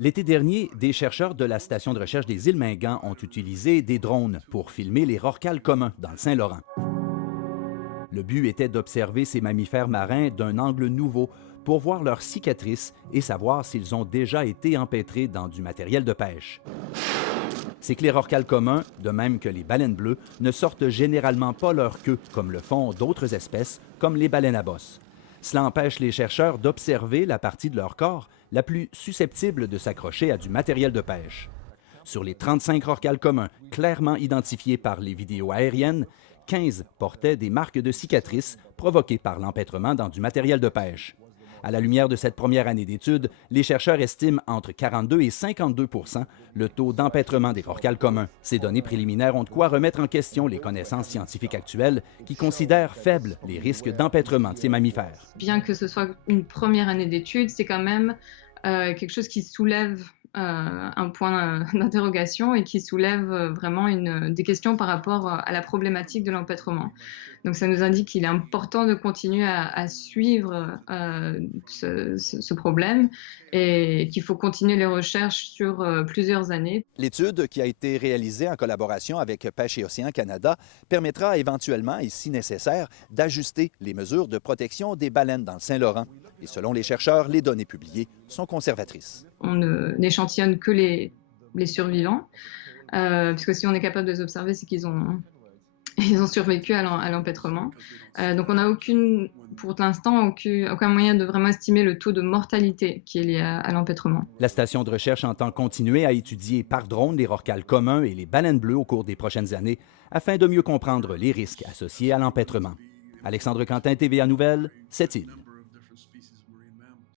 L'été dernier, des chercheurs de la station de recherche des îles Mingan ont utilisé des drones pour filmer les rorquals communs dans le Saint-Laurent. Le but était d'observer ces mammifères marins d'un angle nouveau pour voir leurs cicatrices et savoir s'ils ont déjà été empêtrés dans du matériel de pêche. C'est que les rorquals communs, de même que les baleines bleues, ne sortent généralement pas leur queue comme le font d'autres espèces, comme les baleines à bosse. Cela empêche les chercheurs d'observer la partie de leur corps la plus susceptible de s'accrocher à du matériel de pêche. Sur les 35 rorquals communs clairement identifiés par les vidéos aériennes, 15 portaient des marques de cicatrices provoquées par l'empêtrement dans du matériel de pêche. À la lumière de cette première année d'études, les chercheurs estiment entre 42 et 52 le taux d'empêtrement des rorquals communs. Ces données préliminaires ont de quoi remettre en question les connaissances scientifiques actuelles qui considèrent faibles les risques d'empêtrement de ces mammifères. Bien que ce soit une première année d'études, c'est quand même quelque chose qui soulève un point d'interrogation et qui soulève vraiment des questions par rapport à la problématique de l'empêtrement. Donc ça nous indique qu'il est important de continuer à suivre ce problème et qu'il faut continuer les recherches sur plusieurs années. L'étude, qui a été réalisée en collaboration avec Pêche et Océan Canada, permettra éventuellement, et si nécessaire, d'ajuster les mesures de protection des baleines dans le Saint-Laurent. Et selon les chercheurs, les données publiées sont conservatrices. On n'échantillonne que les survivants, puisque si on est capable de les observer, c'est qu'ils ont survécu à l'empêtrement. Donc on n'a pour l'instant, aucun moyen de vraiment estimer le taux de mortalité qui est lié à l'empêtrement. La station de recherche entend continuer à étudier par drone les rorquals communs et les baleines bleues au cours des prochaines années afin de mieux comprendre les risques associés à l'empêtrement. Alexandre Quentin, TVA Nouvelles, Sept-Îles.